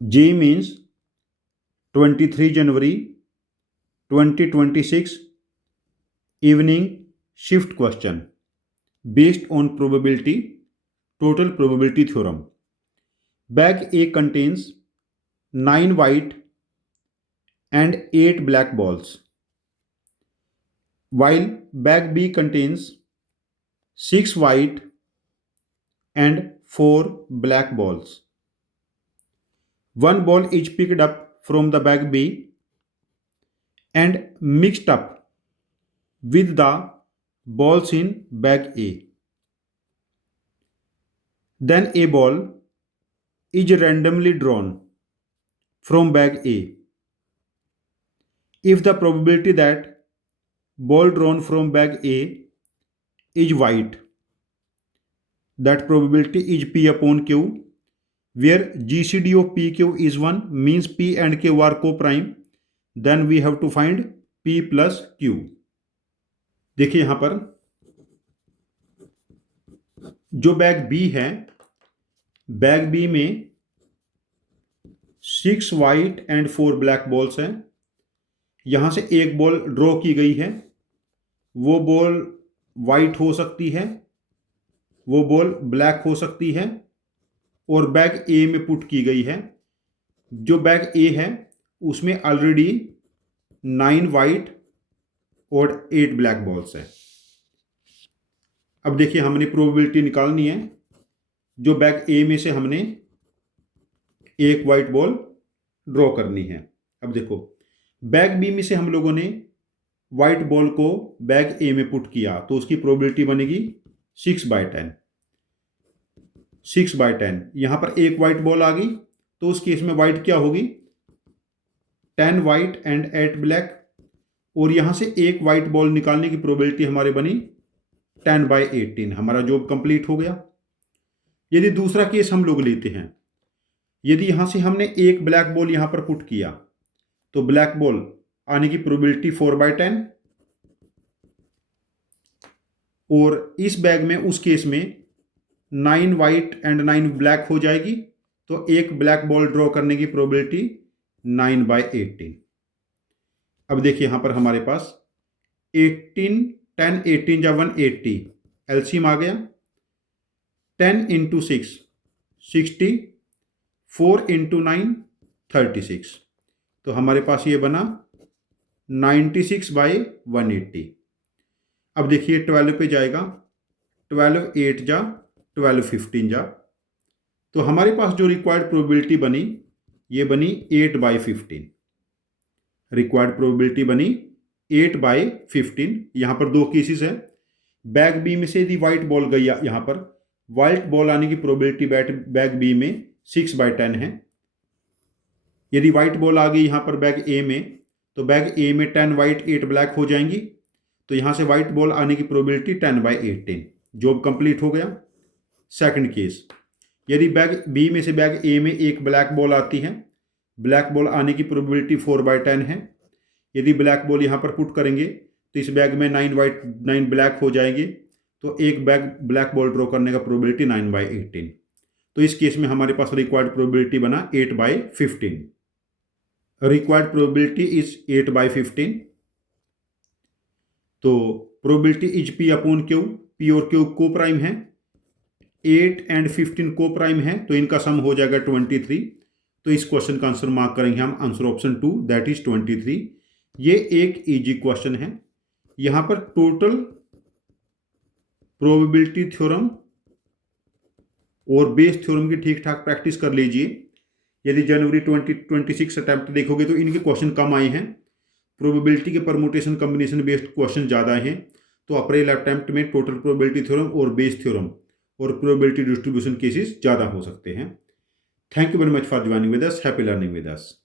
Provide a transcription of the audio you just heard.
JEE Mains 23 January 2026 evening shift question based on probability, total probability theorem. Bag A contains 9 white and 8 black balls, while bag B contains 6 white and 4 black balls. One ball is picked up from the bag B and mixed up with the balls in bag A. Then a ball is randomly drawn from bag A. If the probability that ball drawn from bag A is white, that probability is P upon Q, where GCD of PQ is 1, means P and Q are co-prime. Then we have to find P plus Q. देखिए यहां पर जो bag B है, bag B में 6 white and 4 black balls हैं. यहां से एक बॉल ड्रॉ की गई है. वो बॉल वाइट हो सकती है, वो बॉल ब्लैक हो सकती है, और बैग ए में पुट की गई है. जो बैग ए है उसमें ऑलरेडी 9 वाइट और 8 ब्लैक बॉल्स है. अब देखिए हमने प्रोबेबिलिटी निकालनी है. जो बैग ए में से हमने एक वाइट बॉल ड्रॉ करनी है. अब देखो बैग बी में से हम लोगों ने वाइट बॉल को बैग ए में पुट किया तो उसकी प्रोबेबिलिटी बनेगी 6/10. 6/10. यहां पर एक वाइट बॉल आ गई तो उस केस में वाइट क्या होगी? 10 वाइट एंड 8 ब्लैक. और यहां से एक वाइट बॉल निकालने की प्रोबेबिलिटी हमारी बनी 10/18. हमारा जॉब कंप्लीट हो गया. यदि दूसरा केस हम लोग लेते हैं, यदि यहां से हमने एक ब्लैक बॉल यहां पर पुट किया तो ब्लैक बॉल आने की प्रोबेबिलिटी 4/10. और इस बैग में उस केस में 9 वाइट एंड 9 ब्लैक हो जाएगी तो एक ब्लैक बॉल ड्रॉ करने की प्रोबेबिलिटी 9/18. अब देखिए यहां पर हमारे पास 18 10 18 जा 180 एलसीएम आ गया. 10 × 6 60, 4 × 9 36. तो हमारे पास ये बना 96/180. अब देखिए 12 पे जाएगा. 12 8 जा 12 15 जा. तो हमारे पास जो रिक्वायर्ड प्रोबेबिलिटी बनी ये बनी 8/15. रिक्वायर्ड प्रोबेबिलिटी बनी 8/15. यहां पर दो केसेस है. बैग बी में से यदि व्हाइट बॉल गई, यहां पर व्हाइट बॉल आने की प्रोबेबिलिटी बैग बी में 6/10 है. यदि व्हाइट बॉल आ गई यहां पर बैग ए में तो बैग ए में 10 वाइट 8 ब्लैक हो जाएंगी. तो यहां से व्हाइट बॉल आने की प्रोबेबिलिटी 10/18. जॉब कंप्लीट हो गया. सेकंड केस, यदि बैग बी में से बैग ए में एक ब्लैक बॉल आती है, ब्लैक बॉल आने की प्रोबेबिलिटी 4/10 है. यदि ब्लैक बॉल यहां पर पुट करेंगे तो इस बैग में 9 वाइट 9 ब्लैक हो जाएंगे. तो एक बैग ब्लैक बॉल ड्रॉ करने का प्रोबेबिलिटी 9/18. तो इस केस में हमारे पास रिक्वायर्ड प्रोबेबिलिटी बना 8/15. Required probability is 8/15. तो probability is P upon Q. P और क्यू को प्राइम है. 8 एंड 15 को प्राइम है तो इनका सम हो जाएगा 23. तो इस क्वेश्चन का आंसर मार्क करेंगे हम आंसर ऑप्शन 2, दैट इज 23. ये एक इजी क्वेश्चन है. यहां पर टोटल प्रोबेबिलिटी थ्योरम और बेस थ्योरम की ठीक ठाक प्रैक्टिस कर लीजिए. यदि जनवरी 2026 अटैम्प्ट देखोगे तो इनके क्वेश्चन कम आए हैं. प्रोबेबिलिटी के परमुटेशन कॉम्बिनेशन बेस्ड क्वेश्चन ज़्यादा हैं. तो अप्रैल अटैम्प्ट में टोटल प्रोबेबिलिटी थ्योरम और बेस थ्योरम और प्रोबेबिलिटी डिस्ट्रीब्यूशन केसेस ज़्यादा हो सकते हैं. Thank you very much for joining with us. Happy learning with us.